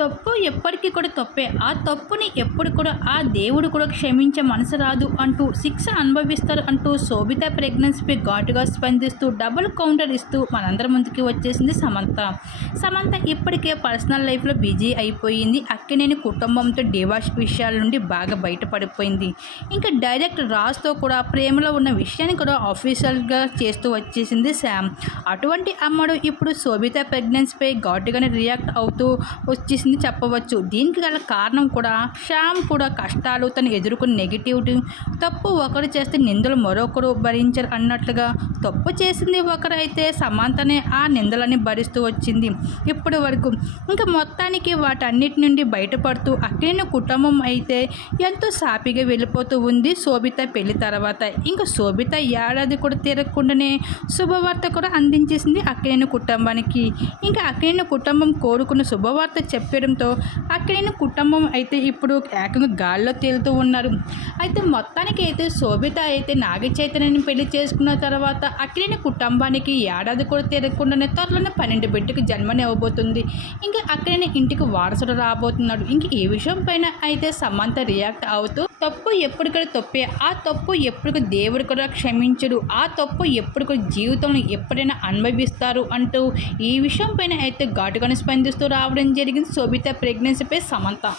తప్పు ఎప్పటికీ కూడా తప్పే. ఆ తప్పుని ఎప్పుడు కూడా ఆ దేవుడు కూడా క్షమించే మనసు రాదు అంటూ శిక్ష అనుభవిస్తారు అంటూ శోభిత ప్రెగ్నెన్సీపై ఘాటుగా స్పందిస్తూ డబుల్ కౌంటర్ ఇస్తూ మనందరి ముందుకి వచ్చేసింది సమంత. సమంత ఇప్పటికే పర్సనల్ లైఫ్లో బిజీ అయిపోయింది. అక్కినేని కుటుంబంతో డివాష్ విషయాల నుండి బాగా బయటపడిపోయింది. ఇంకా డైరెక్ట్ రాజ్తో కూడా ప్రేమలో ఉన్న విషయాన్ని కూడా ఆఫీషియల్గా చేస్తూ వచ్చేసింది శామ్ అటువంటి అమ్మడు ఇప్పుడు శోభిత ప్రెగ్నెన్సీపై ఘాటుగానే రియాక్ట్ అవుతూ చేసింది చెప్పవచ్చు. దీనికి గల కారణం కూడా శ్యామ్ కూడా కష్టాలు తను ఎదుర్కొన్న నెగిటివిటీ తప్పు ఒకరు చేస్తే నిందలు మరొకరు భరించరు అన్నట్లుగా తప్పు చేసింది ఒకరు అయితే సమాంతనే ఆ నిందలని భరిస్తూ వచ్చింది. ఇప్పటి వరకు ఇంకా మొత్తానికి వాటన్నిటి నుండి బయటపడుతూ అక్కినేని కుటుంబం అయితే ఎంతో సాపిగా వెళ్ళిపోతూ ఉంది. శోభిత పెళ్ళి తర్వాత ఇంకా శోభిత ఏడాది కూడా తీరకుండానే శుభవార్త కూడా అందించేసింది అక్కినేని కుటుంబానికి. ఇంకా అక్కడిన కుటుంబం కోరుకున్న శుభవార్త చెప్పడంతో అక్కడైన కుటుంబం అయితే ఇప్పుడు ఏకంగా గాల్లో తేలుతూ ఉన్నారు. అయితే మొత్తానికి అయితే శోభిత అయితే నాగ చైతన్యని పెళ్ళి చేసుకున్న తర్వాత అక్కడైన కుటుంబానికి ఏడాది కూడా తిరగకుండానే త్వరలోనే పన్నెండు బిడ్డకి జన్మనివ్వబోతుంది ఇంకా అక్కడైన ఇంటికి వారసుడు రాబోతున్నాడు. ఇంక ఈ విషయం పైన అయితే సమంత రియాక్ట్ అవుతూ తప్పు ఎప్పటికీ తప్పే. ఆ తప్పు ఎప్పుడు దేవుడు కూడా క్షమించడు. ఆ తప్పు ఎప్పుడు కూడా జీవితంలో ఎప్పుడైనా అనుభవిస్తారు అంటూ ఈ విషయం పైన అయితే ఘాటుగానే స్పందిస్తూ రావడం జరిగింది. శోభిత ప్రెగ్నెన్సీపై సమంత.